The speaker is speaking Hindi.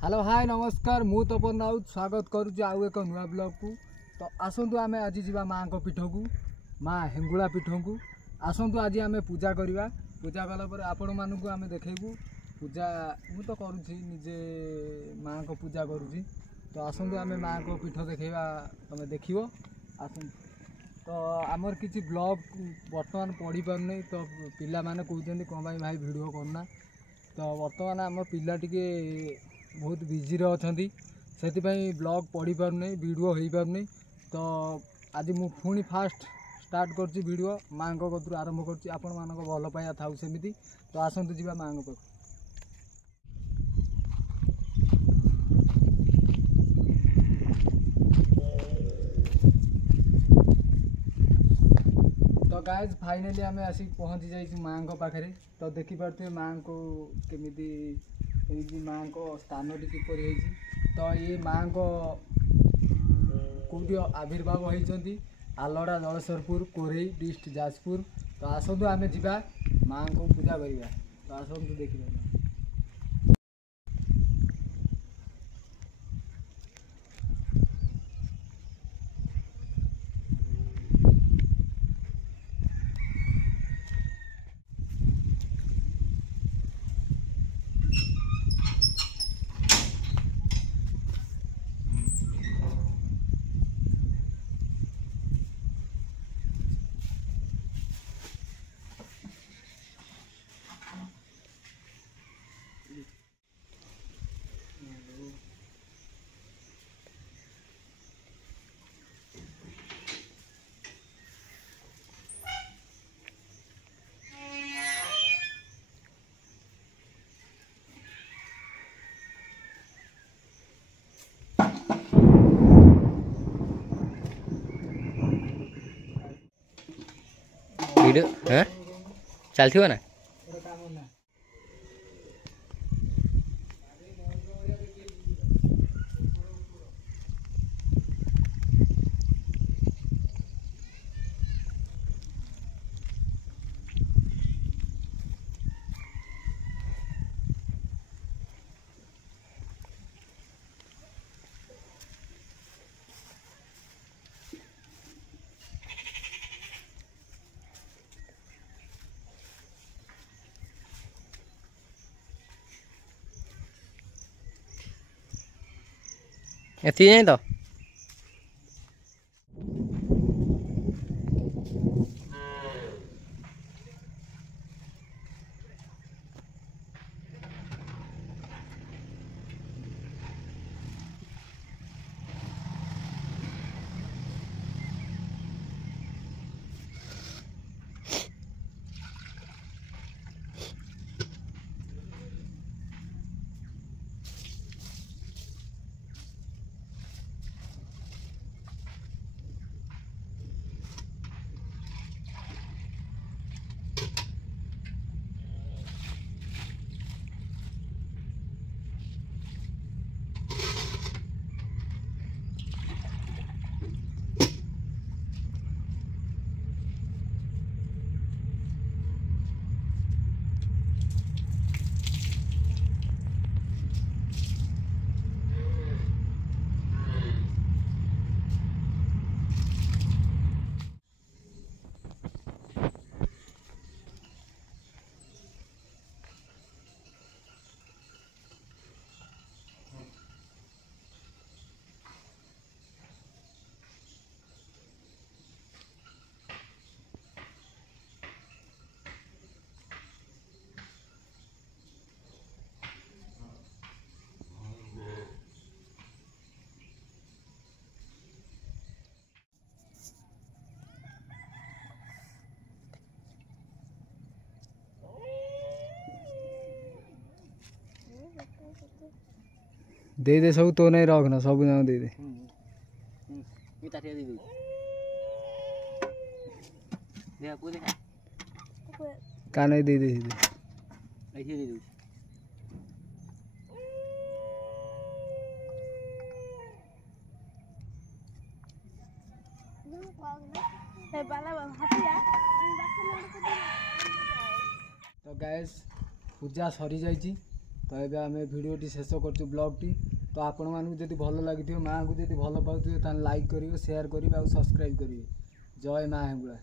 हेलो हाय नमस्कार मु तपन राउत स्वागत करुच्ची आउ एक नुआ ब्लॉग को। तो आसतु आम आज जा माँ पीठ को माँ हेंगुला पीठ को आसतु आज आम पूजा करवा। पूजा कलापर आपण मानक आम देखू पूजा मु तो करुँची निजे माँ को पूजा करुँची। तो आसतु आम माँ को पीठ देखा तुम देख आस। तो आमर किसी ब्लॉग बर्तमान पढ़ी पार नहीं। तो पिला माने कहते कौन भाई वीडियो करना। तो बर्तमान आम पिला टिके बहुत बिजी अच्छा से ब्लॉग पढ़ी पार नहीं वीडियो हो पार नहीं। तो आज मु पुणी फास्ट स्टार्ट कर वीडियो माँ कतरू आरंभ कर आपण मान भल पाया था सेमती। तो आसतु जी माँ पाख। तो गाइज फाइनाली आम आसिक पहुँची जाइए माँ पाखे। तो देखिपे माँ को केमी माँ को स्थान किपर। तो ये माँ को कौटी आविर्भाव होती आलड़ा जलेश्वरपुर कोरेई डिस्ट्रिक्ट जाजपुर। तो आसतु आम जा माँ को पूजा करवा। तो आसतु देखिए वीडियो हाँ चलती हो ना। एती नहीं तो दे सब तो नहीं रखना सब ना दे का नहीं दे तो गैस पूजा सरी जाइए। तो ये आम भिडटी शेष कर ब्लॉगटी तो आपण मानू जब भल लगी माँ को जब भल पाते लाइक करेंगे शेयर करेंगे और सब्सक्राइब करेंगे जय माँ हेंगुला।